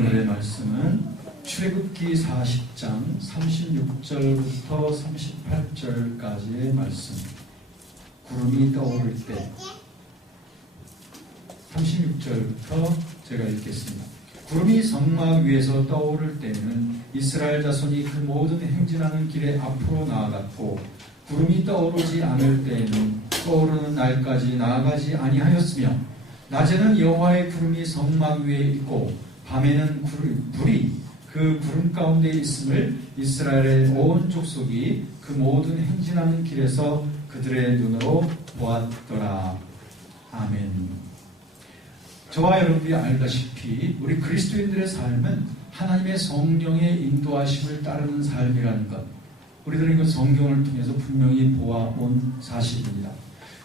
오늘의 말씀은 출애굽기 40장 36절부터 38절까지의 말씀. 구름이 떠오를 때 36절부터 제가 읽겠습니다. 구름이 성막 위에서 떠오를 때는 이스라엘 자손이 그 모든 행진하는 길에 앞으로 나아갔고, 구름이 떠오르지 않을 때에는 떠오르는 날까지 나아가지 아니하였으며, 낮에는 여호와의 구름이 성막 위에 있고 밤에는 불이 그 구름 가운데 있음을 이스라엘의 온 족속이 그 모든 행진하는 길에서 그들의 눈으로 보았더라. 아멘. 저와 여러분들이 알다시피 우리 그리스도인들의 삶은 하나님의 성령의 인도하심을 따르는 삶이라는 것, 우리들은 이건 성경을 통해서 분명히 보아온 사실입니다.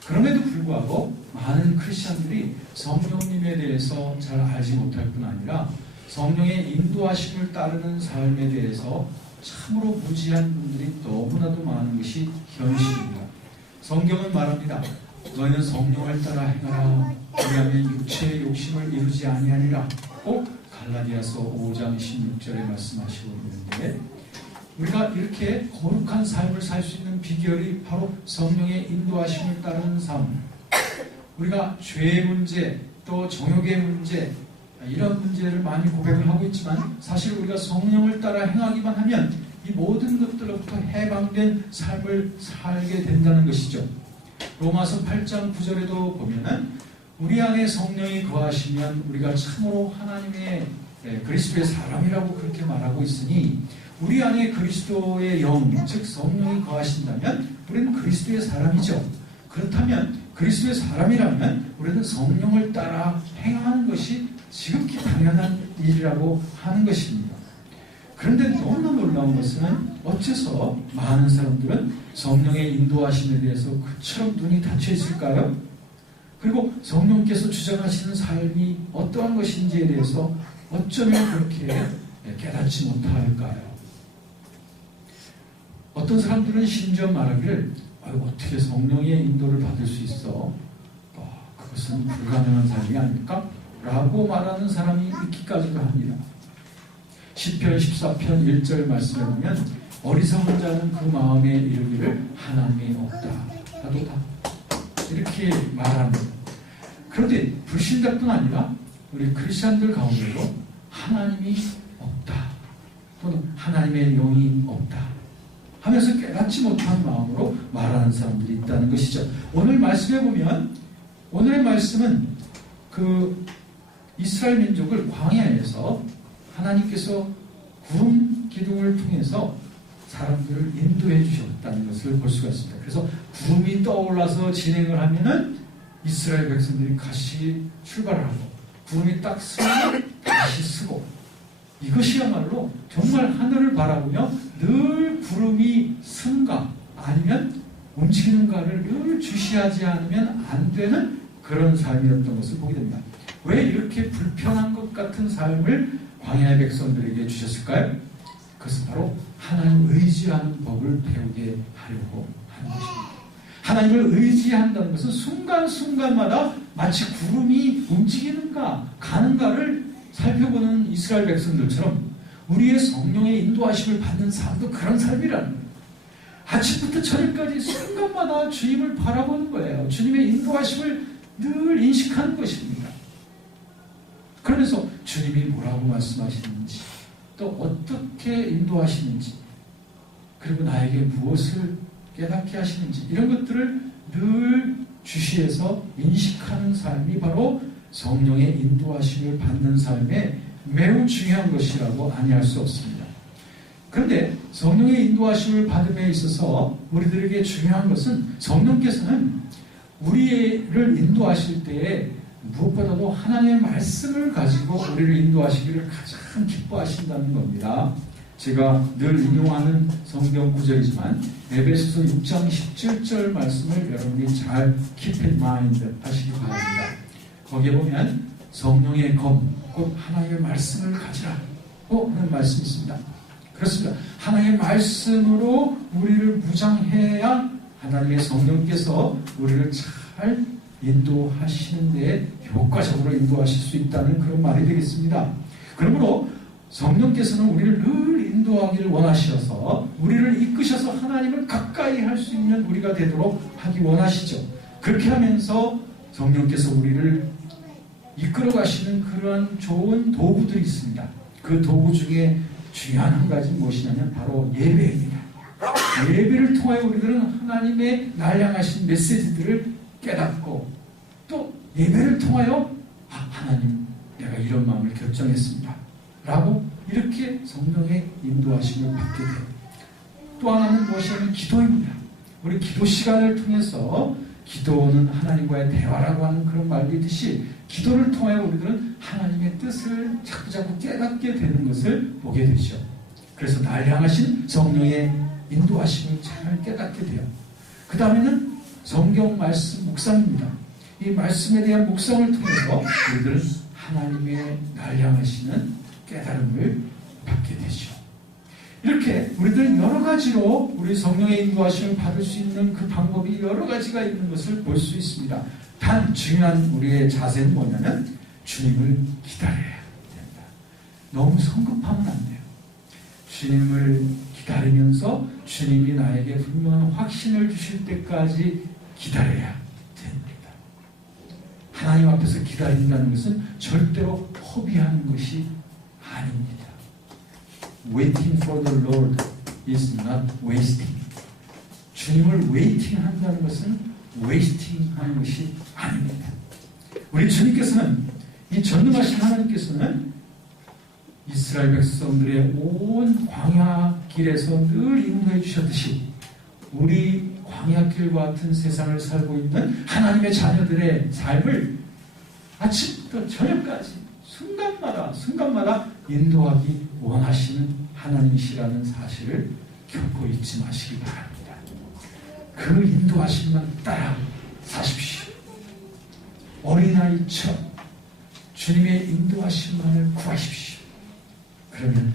그럼에도 불구하고 많은 크리스천들이 성령님에 대해서 잘 알지 못할 뿐 아니라 성령의 인도하심을 따르는 삶에 대해서 참으로 무지한 분들이 너무나도 많은 것이 현실입니다. 성경은 말합니다. 너희는 성령을 따라 행하라. 그리하면 육체의 욕심을 이루지 아니하리라. 꼭 갈라디아서 5장 16절에 말씀하시고 있는데, 우리가 이렇게 거룩한 삶을 살 수 있는 비결이 바로 성령의 인도하심을 따르는 삶. 우리가 죄의 문제, 또 정욕의 문제, 이런 문제를 많이 고백을 하고 있지만 사실 우리가 성령을 따라 행하기만 하면 이 모든 것들로부터 해방된 삶을 살게 된다는 것이죠. 로마서 8장 9절에도 보면은 우리 안에 성령이 거하시면 우리가 참으로 하나님의 그리스도의 사람이라고 그렇게 말하고 있으니, 우리 안에 그리스도의 영, 즉 성령이 거하신다면 우리는 그리스도의 사람이죠. 그렇다면 그리스도의 사람이라면 우리는 성령을 따라 행하는 것이 지극히 당연한 일이라고 하는 것입니다. 그런데 너무나 놀라운 것은 어째서 많은 사람들은 성령의 인도하심에 대해서 그처럼 눈이 닫혀 있을까요? 그리고 성령께서 주장하시는 삶이 어떠한 것인지에 대해서 어쩌면 그렇게 깨닫지 못할까요? 어떤 사람들은 심지어 말하기를 어떻게 성령의 인도를 받을 수 있어? 그것은 불가능한 삶이 아닐까? 라고 말하는 사람이 있기까지도 합니다. 시편 14편 1절 말씀에 보면 어리석은 자는 그 마음에 이르기를 하나님이 없다. 나도 다. 이렇게 말합니다. 그런데 불신자뿐 아니라 우리 크리스천들 가운데도 하나님이 없다. 또는 하나님의 영이 없다. 하면서 깨닫지 못한 마음으로 말하는 사람들이 있다는 것이죠. 오늘 말씀에 보면, 오늘의 말씀은 그 이스라엘 민족을 광야에서 하나님께서 구름 기둥을 통해서 사람들을 인도해 주셨다는 것을 볼 수가 있습니다. 그래서 구름이 떠올라서 진행을 하면은 이스라엘 백성들이 같이 출발을 하고, 구름이 딱 서면 다시 쓰고, 이것이야말로 정말 하늘을 바라보며 늘 구름이 쓴가 아니면 움직이는가를 늘 주시하지 않으면 안 되는 그런 삶이었던 것을 보게 됩니다. 왜 이렇게 불편한 것 같은 삶을 광야의 백성들에게 주셨을까요? 그것은 바로 하나님을 의지하는 법을 배우게 하려고 하는 것입니다. 하나님을 의지한다는 것은 순간순간마다 마치 구름이 움직이는가 가는가를 살펴보는 이스라엘 백성들처럼 우리의 성령의 인도하심을 받는 삶도 그런 삶이라는 거예요. 아침부터 저녁까지 순간마다 주님을 바라보는 거예요. 주님의 인도하심을 늘 인식하는 것입니다. 그러면서 주님이 뭐라고 말씀하시는지, 또 어떻게 인도하시는지, 그리고 나에게 무엇을 깨닫게 하시는지, 이런 것들을 늘 주시해서 인식하는 삶이 바로 성령의 인도하심을 받는 삶에 매우 중요한 것이라고 아니할 수 없습니다. 그런데 성령의 인도하심을 받음에 있어서 우리들에게 중요한 것은 성령께서는 우리를 인도하실 때에 무엇보다도 하나님의 말씀을 가지고 우리를 인도하시기를 가장 기뻐하신다는 겁니다. 제가 늘 인용하는 성경 구절이지만 에베소서 6장 17절 말씀을 여러분이 잘 keep in mind 하시기 바랍니다. 거기에 보면 성령의 검, 곧 하나님의 말씀을 가지라고 하는 말씀이 있습니다. 그렇습니다. 하나님의 말씀으로 우리를 무장해야 하나님의 성령께서 우리를 잘 인도하시는 데 효과적으로 인도하실 수 있다는 그런 말이 되겠습니다. 그러므로 성령께서는 우리를 늘 인도하기를 원하셔서 우리를 이끄셔서 하나님을 가까이 할 수 있는 우리가 되도록 하기 원하시죠. 그렇게 하면서 성령께서 우리를 이끌어 가시는 그러한 좋은 도구들이 있습니다. 그 도구 중에 중요한 한 가지 무엇이냐면 바로 예배입니다. 예배를 통하여 우리들은 하나님의 날 향하신 메시지들을 깨닫고 또 예배를 통하여 하나님 내가 이런 마음을 결정했습니다 라고 이렇게 성령의 인도하심을 받게 돼요. 또 하나는 무엇이냐면 기도입니다. 우리 기도 시간을 통해서 기도는 하나님과의 대화라고 하는 그런 말도 있듯이 기도를 통하여 우리들은 하나님의 뜻을 자꾸자꾸 깨닫게 되는 것을 보게 되죠. 그래서 날 향하신 성령의 인도하심을 잘 깨닫게 돼요. 그 다음에는 성경 말씀 묵상입니다. 이 말씀에 대한 묵상을 통해서 우리들은 하나님의 날 향하시는 깨달음을 받게 되죠. 이렇게 우리들은 여러 가지로 우리 성령의 인도하심을 받을 수 있는 그 방법이 여러 가지가 있는 것을 볼 수 있습니다. 단 중요한 우리의 자세는 뭐냐면 주님을 기다려야 된다. 너무 성급하면 안 돼요. 주님을 기다리면서 주님이 나에게 분명한 확신을 주실 때까지 기다려야 됩니다. 하나님 앞에서 기다린다는 것은 절대로 허비하는 것이 아닙니다. Waiting for the Lord is not wasting. 주님을 waiting 한다는 것은 wasting 하는 것이 아닙니다. 우리 주님께서는, 이 전능하신 하나님께서는 이스라엘 백성들의 온 광야 길에서 늘 인도해 주셨듯이 우리 광야 길과 같은 세상을 살고 있는 하나님의 자녀들의 삶을 아침부터 저녁까지 순간마다 인도하기 원하시는 하나님이시라는 사실을 결코 잊지 마시기 바랍니다. 그 인도하심만 따라 사십시오. 어린아이처럼 주님의 인도하심만을 구하십시오. 그러면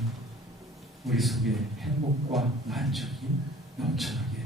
우리 속에 행복과 만족이 넘쳐나게